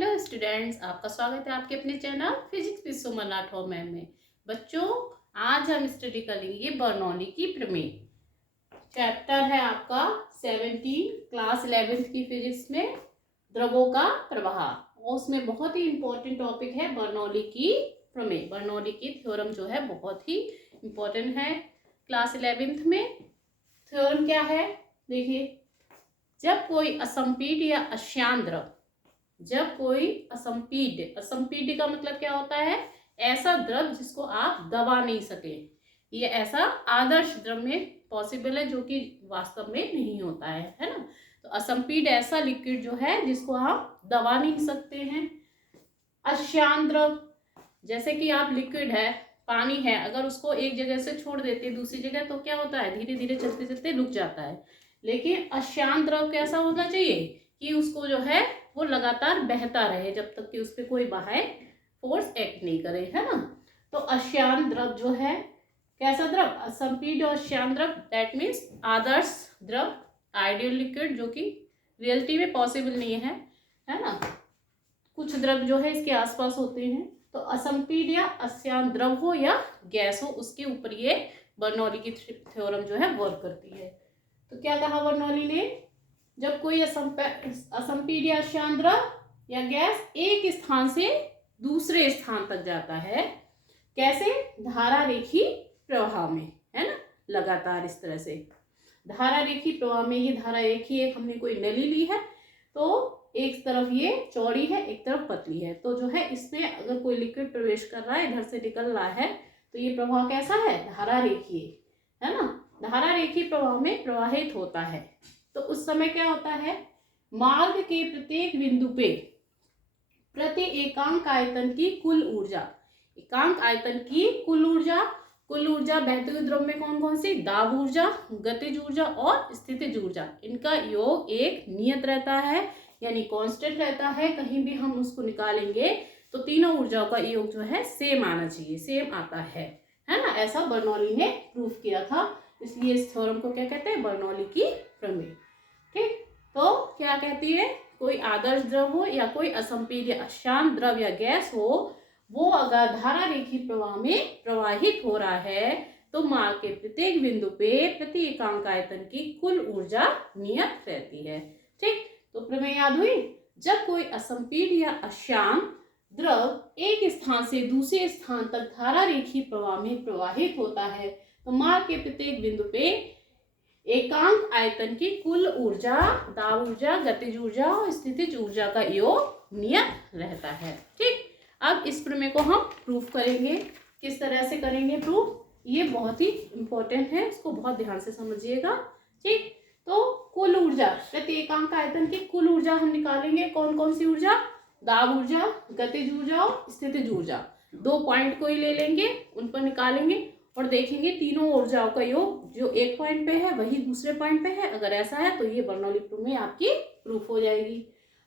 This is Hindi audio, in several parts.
हेलो स्टूडेंट्स, आपका स्वागत है आपके अपने channel physics with Suman Rathore ma'am में। बच्चों, आज हम स्टडी करेंगे बर्नौली की प्रमेय। चैप्टर है आपका 17 क्लास 11th की फिजिक्स में द्रवों का प्रवाह। और उसमें बहुत ही इंपॉर्टेंट टॉपिक है बर्नौली की प्रमेय। बर्नौली की थ्योरम जो है बहुत ही इंपॉर्टेंट है क्लास 11th में। थ्योरम क्या है देखिए, जब कोई असंपीड या अश्यान द्रव, जब कोई असंपीड का मतलब क्या होता है, ऐसा द्रव जिसको आप दबा नहीं सके। ये ऐसा आदर्श द्रव में पॉसिबल है जो कि वास्तव में नहीं होता है ना। तो असंपीड ऐसा लिक्विड जो है जिसको आप दबा नहीं सकते हैं। अश्यान द्रव, जैसे कि आप लिक्विड है, पानी है, अगर उसको एक जगह से छोड़ देते हैं दूसरी जगह तो क्या होता है, धीरे धीरे चलते चलते रुक जाता है। लेकिन अश्यान द्रव कैसा होना चाहिए कि उसको जो है वो लगातार बहता रहे जब तक कि उस पर कोई बाह्य फोर्स एक्ट नहीं करे, है ना। तो अश्यान द्रव जो है कैसा द्रव, असंपीड और अश्यान द्रव, दैट मीन्स आदर्श द्रव, आइडियल लिक्विड जो कि रियलिटी में पॉसिबल नहीं है ना। कुछ द्रव जो है इसके आसपास होते हैं। तो असंपीड या अश्यान द्रव हो या गैस हो, उसके ऊपर ये बर्नौली की थ्योरम जो है वर्क करती है। तो क्या कहा बर्नौली ने, जब कोई असंपीड या अश्यान द्रव या गैस एक स्थान से दूसरे स्थान तक जाता है, कैसे, धारा रेखी प्रवाह में, है ना, लगातार इस तरह से धारा रेखी प्रवाह में। ये धारा रेखी, एक हमने कोई नली ली है तो एक तरफ ये चौड़ी है एक तरफ पतली है, तो जो है इसमें अगर कोई लिक्विड प्रवेश कर रहा है, इधर से निकल रहा है, तो ये प्रवाह कैसा है, धारा रेखीय, है ना। धारा रेखी प्रवाह में प्रवाहित होता है। तो उस समय क्या होता है, मार्ग के प्रत्येक बिंदु पे प्रति एकांक आयतन की कुल ऊर्जा, एकांक आयतन की कुल ऊर्जा बहते हुए द्रव में कौन कौन सी, दाब ऊर्जा, गतिज ऊर्जा और स्थितिज ऊर्जा, इनका योग एक नियत रहता है, यानी कांस्टेंट रहता है। कहीं भी हम उसको निकालेंगे तो तीनों ऊर्जाओं का योग जो है सेम आना चाहिए, सेम आता है ना। ऐसा बर्नौली ने प्रूफ किया था, इसलिए इस थ्योरम को क्या कहते हैं, बर्नौली की प्रमेय। ठीक, तो क्या कहती है, कोई आदर्श द्रव हो या कोई असंपीड या अशांत द्रव या गैस हो, वो अगर धारा रेखी प्रवाह में प्रवाहित हो रहा है तो मार्ग के प्रत्येक बिंदु पे प्रति एकांक आयतन की कुल ऊर्जा नियत रहती है। ठीक, तो प्रमेय याद हुई। जब कोई असंपीड या अशांत द्रव एक स्थान से दूसरे स्थान तक धारा रेखी प्रवाह में प्रवाहित होता है तो मार्ग के प्रत्येक बिंदु पे एकांक आयतन की कुल ऊर्जा, दाब ऊर्जा, गतिज ऊर्जा और स्थितिज ऊर्जा का योग नियत रहता है। ठीक, अब इस प्रमेय को हम प्रूफ करेंगे। किस तरह से करेंगे प्रूफ, ये बहुत ही इंपॉर्टेंट है, इसको बहुत ध्यान से समझिएगा। ठीक, तो कुल ऊर्जा, प्रति एकांक आयतन की कुल ऊर्जा हम निकालेंगे। कौन कौन सी ऊर्जा, दाब ऊर्जा, गतिज ऊर्जा और स्थितिज ऊर्जा, दो पॉइंट को ही ले लेंगे, उन पर निकालेंगे और देखेंगे तीनों ऊर्जाओं का योग जो एक पॉइंट पे है वही दूसरे पॉइंट पे है। अगर ऐसा है तो ये बर्नौली प्रमेय आपकी प्रूफ हो जाएगी।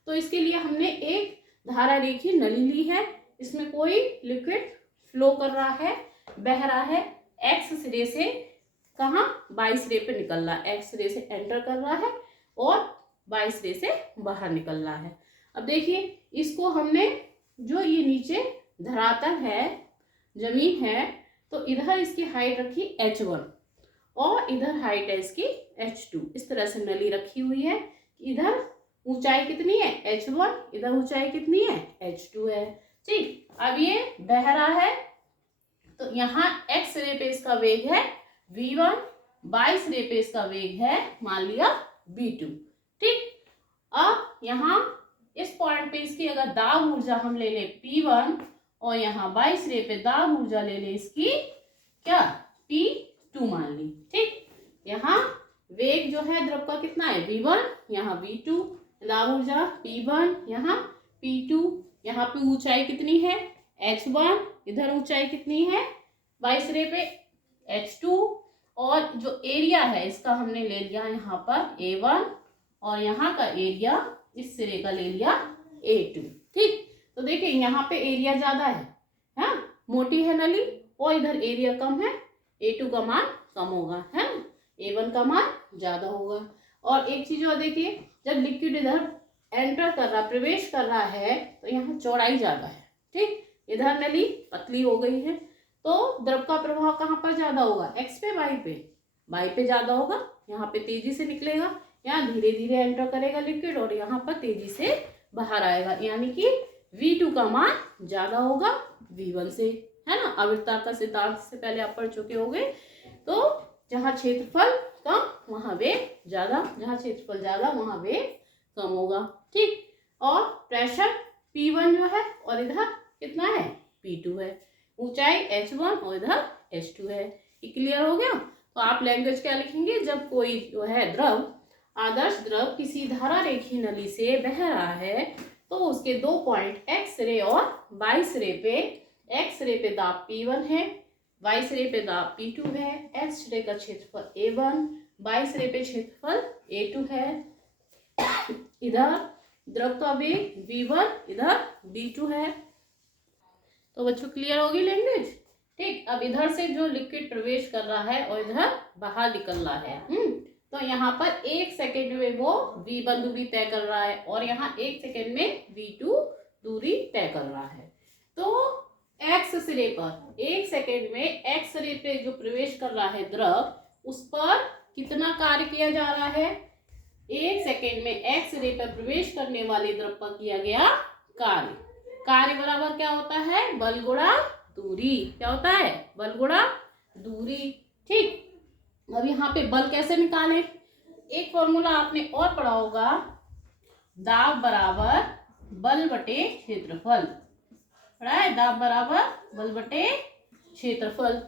तो इसके लिए हमने एक धारा रेखी नली ली है, इसमें कोई लिक्विड फ्लो कर रहा है, बह रहा है, एक्स सिरे से कहाँ, वाई सिरे पे निकल रहा है, एक्स सिरे से एंटर कर रहा है और वाई सिरे से बाहर निकल रहा है। अब देखिए, इसको हमने, जो ये नीचे धरातल है, जमीन है, तो इधर इसकी हाइट रखी h1 और इधर हाइट है इसकी h2। इस तरह से नली रखी हुई है, इधर ऊंचाई कितनी है h1, इधर ऊंचाई कितनी है h2 है। ठीक, अब ये बह रहा है तो यहाँ x सिरे पे इसका वेग है v1, y सिरे पे इसका वेग है मान लिया v2। ठीक, अब यहाँ इस पॉइंट पे इसकी अगर दाब ऊर्जा हम ले लें p1 और यहाँ y सिरे पे दाब ऊर्जा ले लें इसकी क्या, p2 मान ली। ठीक, यहाँ वेग जो है द्रव का कितना है v1, यहाँ v2, दाब ऊर्जा p1, यहाँ p2, यहाँ पे ऊंचाई कितनी है h1, इधर ऊंचाई कितनी है y सिरे पे h2, और जो एरिया है इसका हमने ले लिया यहाँ पर a1 और यहाँ का एरिया इस सिरे का ले लिया a2। ठीक, तो देखिए यहाँ पे एरिया ज्यादा है, हाँ, मोटी है नली, और इधर एरिया कम है, a2 का मान कम होगा, है ना, a1 का मान ज्यादा होगा। और एक चीज और देखिए, जब लिक्विड इधर एंटर कर रहा, प्रवेश कर रहा है, तो यहाँ चौड़ाई ज्यादा है। ठीक, इधर नली पतली हो गई है, तो द्रव का प्रभाव कहाँ पर ज्यादा होगा, एक्स पे वाई पे ज्यादा होगा। यहाँ पे तेजी से निकलेगा, यहाँ धीरे धीरे एंटर करेगा लिक्विड, और यहाँ पर तेजी से बाहर आएगा, यानी कि V2 का मान ज्यादा होगा V1 से, है ना। आवर्तता का सिद्धांत से पहले आप पढ़ चुके होंगे। तो जहाँ क्षेत्रफल कम वहां वेग ज्यादा, जहाँ क्षेत्रफल ज्यादा वहां वेग कम होगा। ठीक, और प्रेशर P1 जो है, और इधर कितना है, P2 है। ऊंचाई H1 और इधर H2 है। ये क्लियर हो गया। तो आप लैंग्वेज क्या लिखेंगे, जब कोई जो है द्रव, आदर्श द्रव किसी धारा रेखीय नली से बह रहा है, तो उसके दो पॉइंट एक्स रे और वाई सिरे पे, एक्स रे पे दाब P1 है, वाई सिरे पे दाब P2 है। एक्स सिरे का क्षेत्रफल A1, वाई सिरे पे क्षेत्रफल A2 है। इधर द्रव का वेग V1, इधर V2 है। तो बच्चों क्लियर होगी लैंग्वेज। ठीक, अब इधर से जो लिक्विड प्रवेश कर रहा है और इधर बाहर निकल रहा है, तो यहाँ पर 1 सेकेंड में वो V1 दूरी तय कर रहा है, और यहाँ 1 सेकेंड में V2 दूरी तय कर रहा है। तो एक्स सिरे पर 1 सेकेंड में एक्स सिरे पे जो प्रवेश कर रहा है द्रव, उस पर कितना कार्य किया जा रहा है, 1 सेकेंड में एक्स सिरे पर प्रवेश करने वाले द्रव पर किया गया कार्य बराबर क्या होता है, बल गुणा दूरी। क्या होता है, बल गुणा दूरी। ठीक, अब यहाँ पे बल कैसे निकालें, एक फॉर्मूला आपने और पढ़ा होगा, दाब बराबर बल बटे क्षेत्रफल। पढ़ा है, दाब बराबर बल बटे क्षेत्रफल।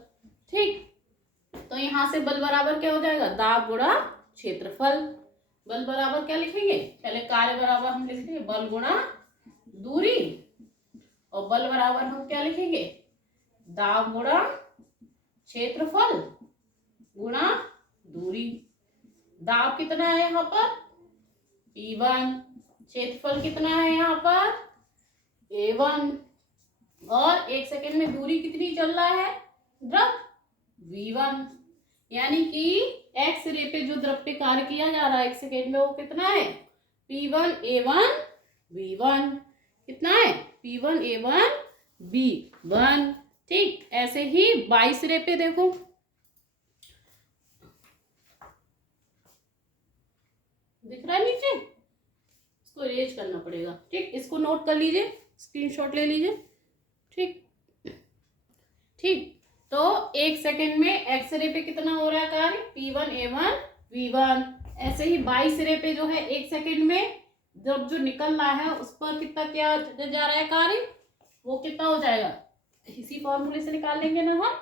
ठीक, तो यहाँ से बल बराबर क्या हो जाएगा, दाब गुणा क्षेत्रफल। बल बराबर क्या लिखेंगे, पहले कार्य बराबर हम लिखेंगे बल गुणा दूरी, और बल बराबर हम क्या लिखेंगे, दाब गुणा क्षेत्रफल गुणा दूरी। दाब कितना है यहाँ पर, P1, क्षेत्रफल कितना है यहाँ पर, A1, और 1 सेकेंड में दूरी कितनी चल रहा है, द्रव V1, यानी कि एक्स सिरे पे जो द्रव पे कार्य किया जा रहा है 1 सेकेंड में, वो कितना है, P1 A1 V1। कितना है, P1 A1 V1। ठीक, ऐसे ही वाई सिरे पे देखो, दिख रहा है नीचे, इसको इरेज करना पड़ेगा। ठीक, इसको नोट कर लीजिए, स्क्रीनशॉट ले लीजिए। ठीक ठीक, तो 1 सेकेंड में एक्स रे पे कितना हो रहा है कार्य, P1 A1 V1। ऐसे ही वाई सिरे पे जो है 1 सेकेंड में जब जो निकल रहा है उस पर कितना क्या जा रहा है कार्य, वो कितना हो जाएगा, इसी फॉर्मूले से निकाल लेंगे ना हम।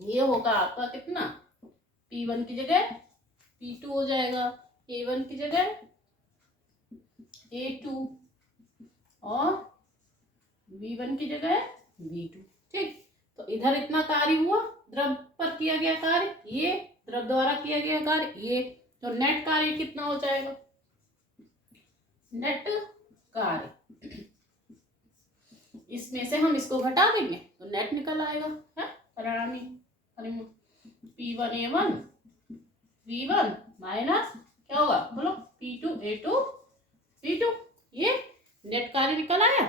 ये होगा आपका कितना, P1 की जगह P2 हो जाएगा, A1 की जगह A2, और V1 की जगह V2। ठीक, तो इधर इतना कार्य हुआ, द्रव पर किया गया कार्य ये, द्रव द्वारा किया गया कार्य ये, तो नेट कार्य कितना हो जाएगा, नेट कार्य, इसमें से हम इसको घटा देंगे तो नेट निकल आएगा, है परिणामी P1 A1 V1 माइनस क्या होगा, बोलो P2 A2 V2, ये नेट कार्य निकल आया।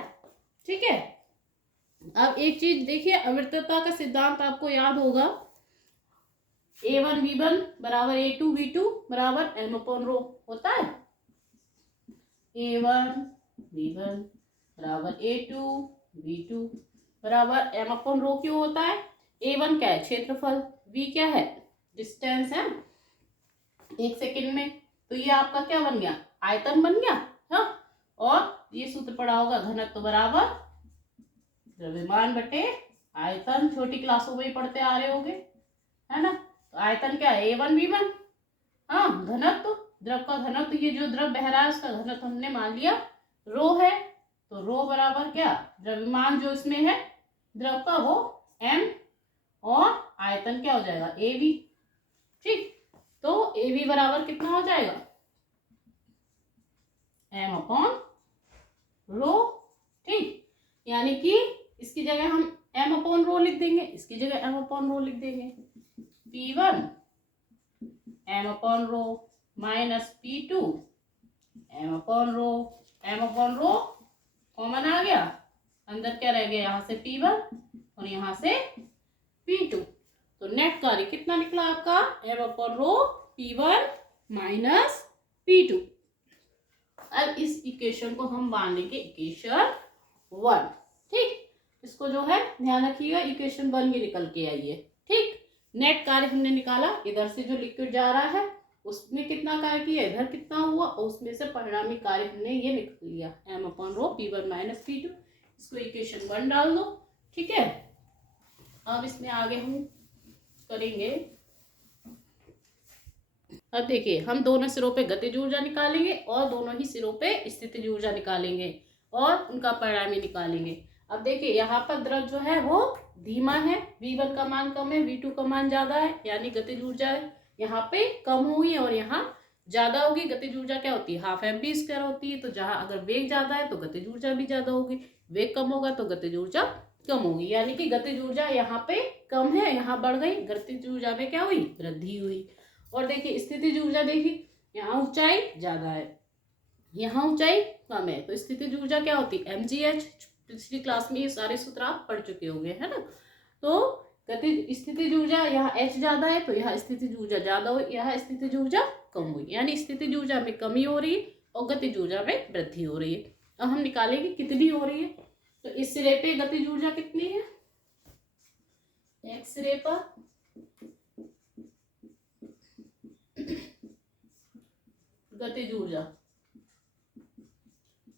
ठीक है, अब एक चीज देखिए, आवर्तता का सिद्धांत आपको याद होगा, A1 V1 बराबर A2 V2 बराबर m/ρ होता है। A1 V1 बराबर A2 V2 बराबर m/ρ क्यों होता है, A1 क्या है, क्षेत्रफल, V क्या है, डिस्टेंस है 1 सेकेंड में, तो ये आपका क्या बन गया, आयतन बन गया। हाँ, और ये सूत्र पड़ा होगा, घनत्व बराबर द्रव्यमान बटे आयतन, छोटी क्लासों में ही पढ़ते आ रहे होंगे, है ना। तो आयतन क्या है, A1 V1। हाँ, घनत्व, द्रव का घनत्व, ये जो द्रव बह रहा है उसका घनत्व हमने मान लिया रो है, तो रो बराबर क्या, द्रव्यमान जो इसमें है द्रव का वो m, और आयतन क्या हो जाएगा AV। ठीक, तो AV बराबर कितना हो जाएगा, m/ρ। ठीक, यानी कि इसकी जगह हम m/ρ लिख देंगे, इसकी जगह m/ρ लिख देंगे, P1 m/ρ minus P2 m upon rho. m upon rho common आ गया, अंदर क्या रह गया, यहाँ से P1 और यहाँ से P2। तो नेट कार्य कितना निकला आपका, m अपॉन रो P1 माइनस P2। अब इस इक्वेशन को हम मान लेंगे इक्वेशन 1। ठीक, इसको जो है ध्यान रखिएगा, इक्वेशन 1 ये निकल के आई है। ठीक, नेट कार्य हमने निकाला, इधर से जो लिक्विड जा रहा है उसने कितना कार्य किया, इधर कितना हुआ, और उसमें से परिणामी कार्य हमने ये निकाल लिया m अपॉन रो P1 माइनस P2। इसको इक्वेशन 1 डाल दो। ठीक है, अब इसमें आगे हम करेंगे। अब देखिए, हम दोनों सिरों पे गतिज ऊर्जा निकालेंगे और दोनों ही सिरों पे स्थितिज ऊर्जा निकालेंगे और उनका परिणामी निकालेंगे। अब देखिए, यहाँ पर द्रव जो है वो धीमा है, V1 का मान कम है, V2 का मान ज्यादा है, यानी गतिज ऊर्जा यहाँ पे कम हुई और यहाँ ज्यादा होगी। गतिज ऊर्जा क्या होती है, हाफ mv² होती है। तो जहाँ अगर वेग ज्यादा है तो गतिज ऊर्जा भी ज्यादा होगी, वेग कम होगा तो गतिज ऊर्जा कम होगी, यानी कि गतिज ऊर्जा यहाँ पे कम है, यहाँ बढ़ गई, गतिज ऊर्जा में क्या हुई, वृद्धि हुई। और देखिए स्थितिज ऊर्जा, देखिए यहाँ ऊंचाई ज्यादा है, यहाँ ऊंचाई कम है, तो स्थितिज ऊर्जा क्या होती है, mgh। पिछली क्लास में ये सारे सूत्र आप पढ़ चुके होंगे, है ना। तो गतिज स्थितिज ऊर्जा यहाँ h ज्यादा है तो यहाँ स्थितिज ऊर्जा ज्यादा हुई, यहाँ स्थितिज ऊर्जा कम हुई, यानी स्थितिज ऊर्जा में कमी हो रही है और गतिज ऊर्जा में वृद्धि हो रही है। अब हम निकालेंगे कितनी हो रही है। तो इस सिरे पे गतिज ऊर्जा कितनी है, x सिरे पर गतिज ऊर्जा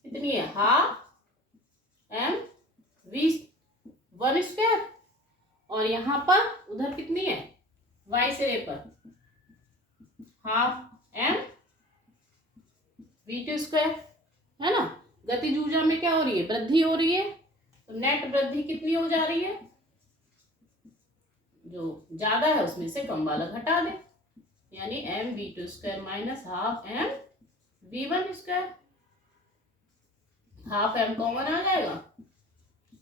कितनी है, हाफ mv1²। और यहाँ पर उधर कितनी है, y सिरे पर हाफ mv2², है ना। गतिज ऊर्जा में क्या हो रही है, वृद्धि हो रही है, तो नेट वृद्धि कितनी हो जा रही है, जो ज्यादा है उसमें से कम वाला घटा दे, यानी mv2² minus half mv1²। Half m common आ जाएगा,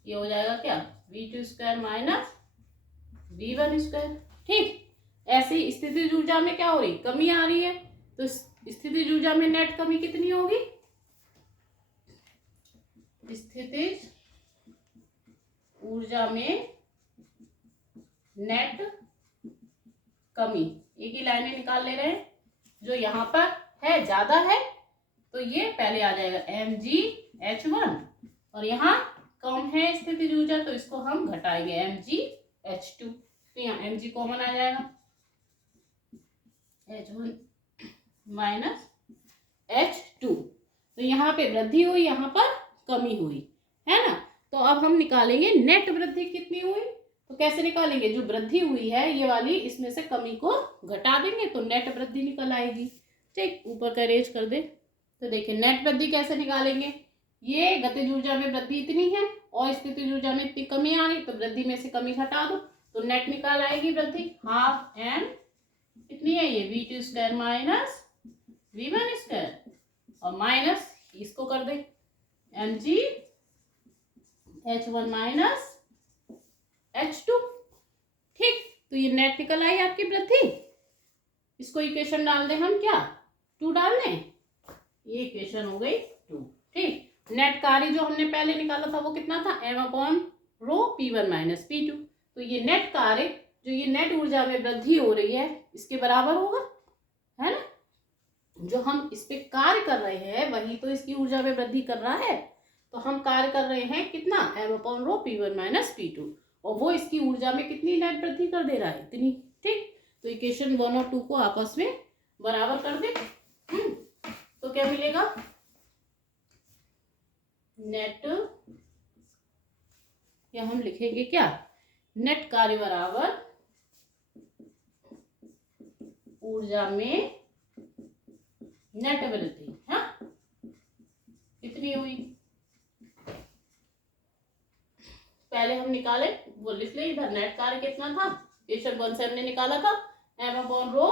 ये हो जाएगा क्या, v2² माइनस v1²। ठीक, ऐसे ही स्थितिज ऊर्जा में क्या हो रही, कमी आ रही है, तो स्थितिज ऊर्जा में नेट कमी कितनी होगी, स्थितिज ऊर्जा में नेट कमी, एक ही लाइनें निकाल ले रहे हैं, जो यहाँ पर है ज्यादा है तो ये पहले आ जाएगा mgh1, और यहाँ कम है स्थितिज ऊर्जा तो इसको हम घटाएंगे mgh2, तो यहाँ mg कॉमन आ जाएगा, h1 माइनस h2। तो यहाँ पे वृद्धि हुई, यहाँ पर कमी हुई, है ना। तो अब हम निकालेंगे नेट वृद्धि कितनी हुई। तो कैसे निकालेंगे, जो वृद्धि हुई है ये वाली, इसमें से कमी को घटा देंगे तो नेट वृद्धि निकल आएगी। ठीक, ऊपर का अरेंज कर दे। तो देखिए नेट वृद्धि कैसे निकालेंगे, ये गतिज ऊर्जा में वृद्धि इतनी है और स्थितिज ऊर्जा में इतनी कमी आ रही, तो वृद्धि में से कमी घटा दो तो नेट निकाल आएगी वृद्धि, हाफ m कितनी है ये, v2² माइनस v1², और माइनस इसको कर दे mgh1 माइनस h2। ठीक, तो ये नेट निकल आई आपकी वृद्धि। इसको इक्वेशन डाल दें हम, क्या 2 डाल दें, ये इक्वेशन हो गई 2। ठीक, नेट कार्य जो हमने पहले निकाला था वो कितना था, m अपॉन रो P1 माइनस P2। तो ये नेट कार्य, जो ये नेट ऊर्जा में वृद्धि हो रही है, इसके बराबर होगा, है ना। जो हम इस पे कार्य कर रहे हैं वही तो इसकी ऊर्जा में वृद्धि कर रहा है, तो हम कार्य कर रहे हैं कितना, m अपॉन रो P1 माइनस P2, और वो इसकी ऊर्जा में कितनी नेट वृद्धि कर दे रहा है, इतनी। ठीक, तो इक्वेशन 1 और 2 को आपस में बराबर कर दे, तो क्या मिलेगा, नेट, या हम लिखेंगे क्या, नेट कार्य बराबर ऊर्जा में नेट वृद्धि, हाँ कितनी हुई, पहले हम निकाले वो लिख ले इधर, नेट कार्य कितना था, इक्वेशन 1 से हमने निकाला था m अपॉन रो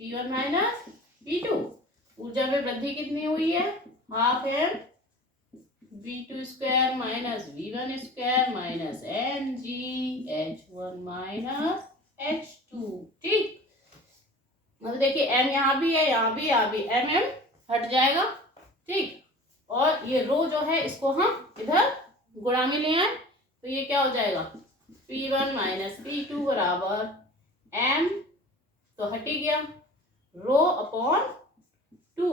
P1 माइनस P2। ऊर्जा में वृद्धि कितनी हुई है, half m v2² minus v1² minus mgh1 minus h2। ठीक, अब देखिए m यहाँ भी है, यहाँ भी, यहाँ भी, m हट जाएगा, ठीक। और ये रो जो है इसको हम इधर गुणा में ले आए, तो ये क्या हो जाएगा, P1 माइनस P2 बराबर m, तो हट ही गया, rho upon 2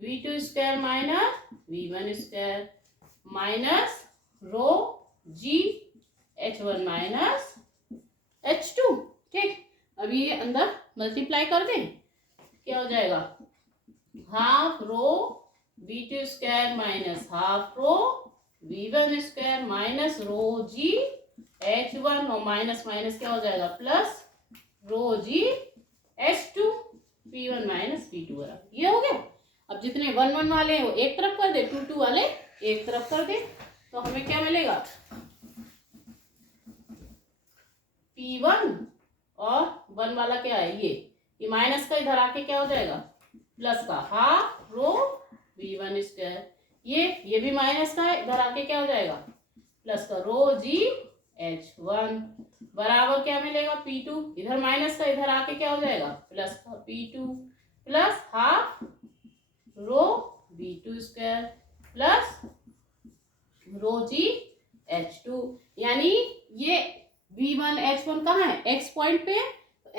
V2 square minus V1 square minus rho G H1 minus H2, ठीक। अभी ये अंदर मल्टीप्लाई कर दें, क्या हो जाएगा, half rho V2 square minus half rho V1 square minus rho G H1 और माइनस माइनस क्या हो जाएगा, प्लस रो G H2 P1 minus P2 बराबर, ये हो गया। अब जितने 1 1 वाले हैं वो एक तरफ कर दे, 2 2 वाले एक तरफ कर दे, तो हमें क्या मिलेगा, P1 और 1 वाला क्या है, ये माइनस का इधर आके क्या हो जाएगा, प्लस का हाफ रो V1 स्क्वायर, ये भी माइनस का है, इधर आके क्या हो जाएगा, प्लस का रो G H1 बराबर क्या मिलेगा, P2, इधर माइनस का इधर आके क्या हो जाएगा, प्लस का P2 plus half rho V2 square plus रो G H2, यानी ये V1 H1 कहाँ है, x पॉइंट पे,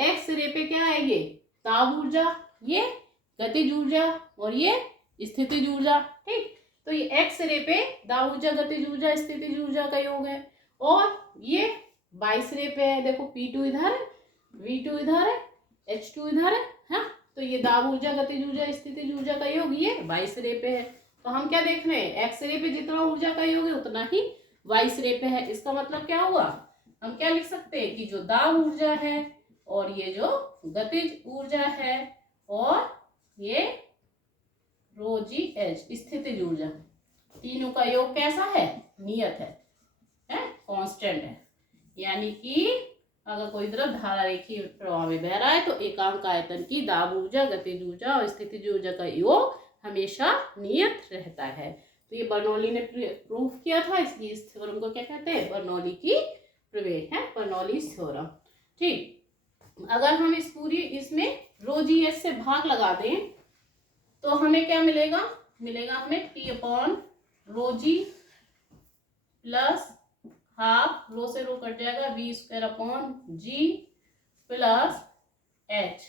x रे पे क्या है, ये ताप ऊर्जा, ये गतिज ऊर्जा और ये स्थितिज ऊर्जा, ठीक। तो ये x रे पे दाब ऊर्जा, गतिज ऊर्जा, स्थितिज ऊर्जा का योग है, और ये 22 रे पे है, देखो P2 इधर है, V2 इधर है, H2 इधर है, हाँ, तो ये दाब ऊर्जा, गतिज ऊर्जा, स्थितिज ऊर्जा का योग ये 22 रे पे है। तो हम क्या देख रहे हैं, x रे पे जितना ऊर्जा का योग है उतना ही 22 रे पे है। इसका मतलब क्या हुआ, हम क्या लिख सकते हैं कि जो दाब ऊर्जा है और ये जो गतिज ऊर्जा है और ये रो G H स्थितिज ऊर्जा, तीनों का योग कैसा है, नियत है, कांस्टेंट है। यानी कि अगर कोई द्रव धारा रेखीय प्रवाह में बह रहा है तो एकांक आयतन की दाब ऊर्जा, गतिज ऊर्जा और स्थितिज ऊर्जा का योग हमेशा नियत रहता है। तो ये बर्नौली ने प्रूव किया था, इसलिए इस थ्योरम को क्या कहते हैं, बर्नौली की प्रमेय है, बर्नौलीज थ्योरम, ठीक। अगर हम इस पूरी इसमें रो G H से भाग लगा दें तो हमें क्या मिलेगा, हमें P upon rho G plus half rho से रो कट जाएगा V square upon G plus H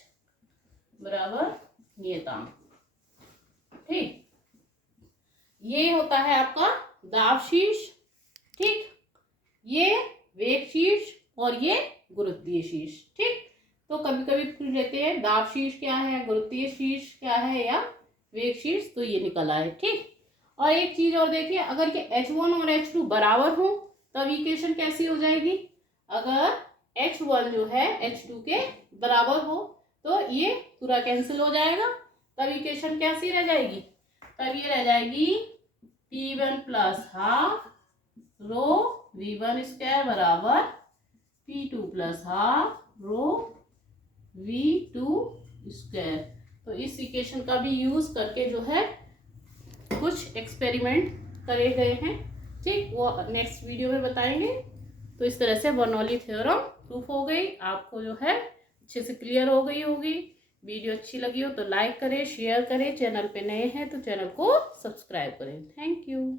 बराबर नियतांक, ठीक। ये होता है आपका दाब शीर्ष, ठीक, ये वेग शीर्ष और ये गुरुत्वीय शीर्ष, ठीक। तो कभी कभी पूछ लेते हैं दाब शीर्ष क्या है, गुरुत्वीय शीर्ष क्या है या वेग शीर्ष, तो ये निकल आए, ठीक। और एक चीज और देखिए, अगर ये H1 और H2 बराबर हो तब इक्वेशन कैसी हो जाएगी, अगर H1 जो है H2 के बराबर हो तो ये पूरा कैंसिल हो जाएगा, तब इक्वेशन कैसी रह जाएगी, तब ये रह जाएगी P1 plus half rho V1 square बराबर P2 plus half rho V2 square. तो इस इक्वेशन का भी यूज करके जो है कुछ एक्सपेरिमेंट करे गए हैं, ठीक, वो नेक्स्ट वीडियो में बताएंगे। तो इस तरह से बर्नौली थ्योरम प्रूफ हो गई, आपको जो है अच्छे से क्लियर हो गई होगी। वीडियो अच्छी लगी हो तो लाइक करें, शेयर करें, चैनल पे नए हैं तो चैनल को सब्सक्राइब करें। Thank you.